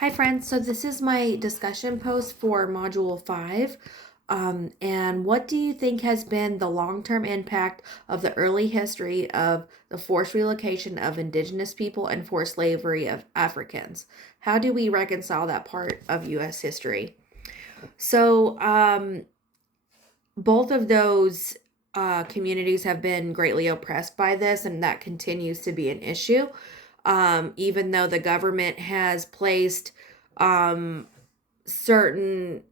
Hi friends, so this is my discussion post for Module 5. And what do you think has been the long-term impact of the early history of the forced relocation of indigenous people and forced slavery of Africans? How do we reconcile that part of U.S. history? So, both of those communities have been greatly oppressed by this, and that continues to be an issue. Even though the government has placed um, certain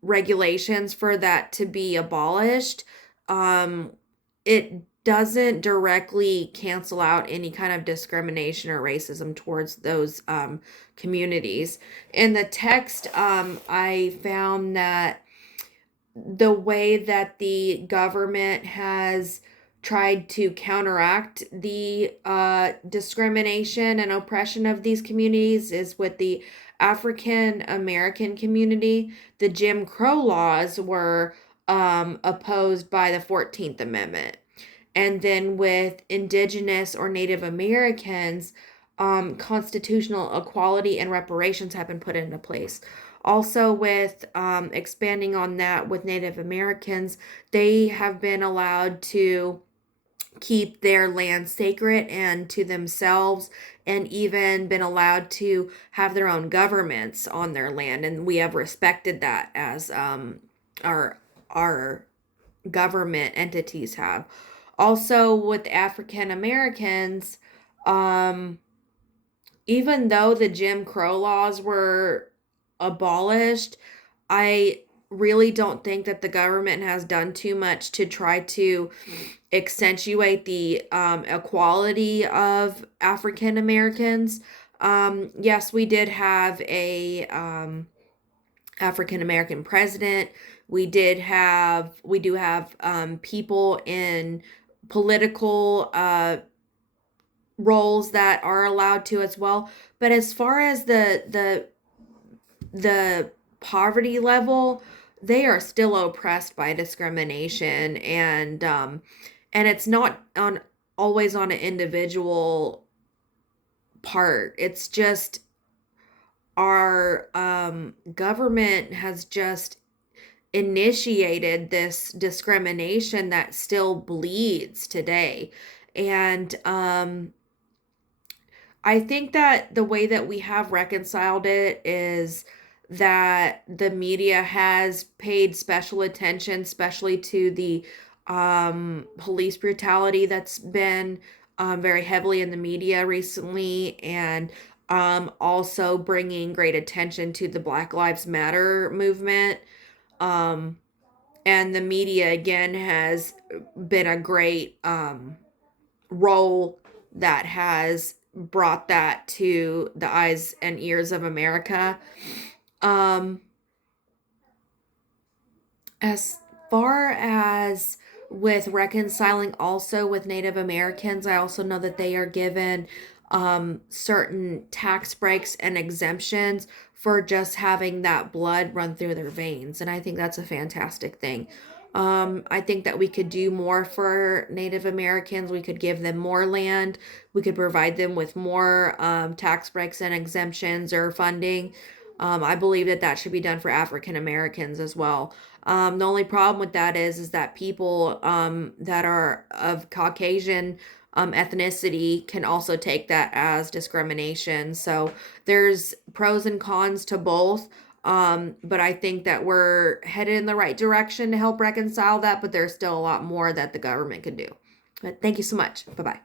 regulations for that to be abolished, um, it doesn't directly cancel out any kind of discrimination or racism towards those communities. In the text, I found that the way that the government has tried to counteract the discrimination and oppression of these communities is with the African American community. The Jim Crow laws were opposed by the 14th Amendment. And then with Indigenous or Native Americans, constitutional equality and reparations have been put into place. Also, with expanding on that with Native Americans, they have been allowed to keep their land sacred and to themselves, and even been allowed to have their own governments on their land. And we have respected that as our our government entities have. Also, with African Americans, um, even though the Jim Crow laws were abolished, I really don't think that the government has done too much to try to accentuate the equality of African Americans. Yes, we did have a African American president. We do have people in political roles that are allowed to as well. But as far as the poverty level, they are still oppressed by discrimination, and it's not on always on an individual part. It's just our government has just initiated this discrimination that still bleeds today. And I think that the way that we have reconciled it is that the media has paid special attention, especially to the police brutality that's been very heavily in the media recently, and also bringing great attention to the Black Lives Matter movement. Um, and the media, again, has been a great role that has brought that to the eyes and ears of America. Um, as far as with reconciling also with Native Americans, I also know that they are given certain tax breaks and exemptions for just having that blood run through their veins. And I think that's a fantastic thing. I think that we could do more for Native Americans. We could give them more land. We could provide them with more tax breaks and exemptions or funding. I believe that that should be done for African Americans as well. The only problem with that is that people that are of Caucasian ethnicity can also take that as discrimination. So there's pros and cons to both. But I think that we're headed in the right direction to help reconcile that, but there's still a lot more that the government could do. But thank you so much. Bye bye.